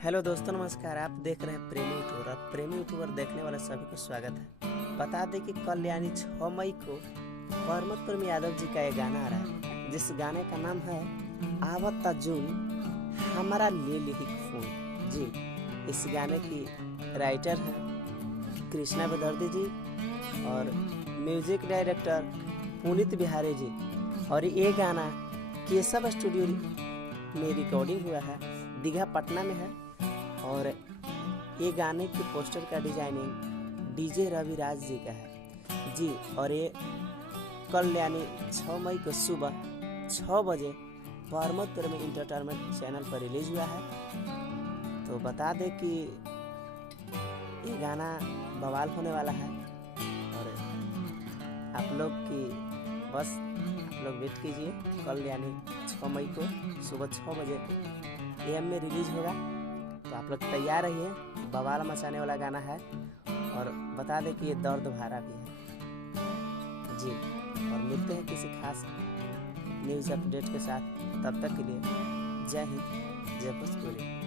Hello दोस्तों, नमस्कार। आप देख रहे हैं प्रेमी यूट्यूबर और प्रेमी यूट्यूबर देखने वाले सभी को स्वागत है। बता दें कि कल यानी 6 मई को परमत प्रेमी यादव जी का एक गाना आ रहा है, जिस गाने का नाम है आवता जून हमारा ले लिही खून। जी, इस गाने की राइटर हैं कृष्णा बेदर्दी जी और म्यूजिक डायरेक्टर पुनीत बिहारी जी। और ये गाना केशव स्टूडियो में रिकॉर्डिंग हुआ है, दीघा पटना में है। और ये गाने के पोस्टर का डिजाइनिंग डीजे रविराज जी का है जी। और ये कल यानी 6 मई को सुबह 6 बजे परमत प्रेमी इंटरटेनमेंट चैनल पर रिलीज हुआ है। तो बता दें कि ये गाना बवाल होने वाला है और आप लोग की बस आप लोग वेट कीजिए। कल यानी 6 मई को सुबह 6 बजे AM में रिलीज होगा, तो आप लोग तैयार रहिए। बवाल मचाने वाला गाना है और बता दें कि ये दर्द भरा भी है जी। और मिलते हैं किसी खास न्यूज़ अपडेट के साथ, तब तक के लिए जय हिंद, जय भोजपुरी।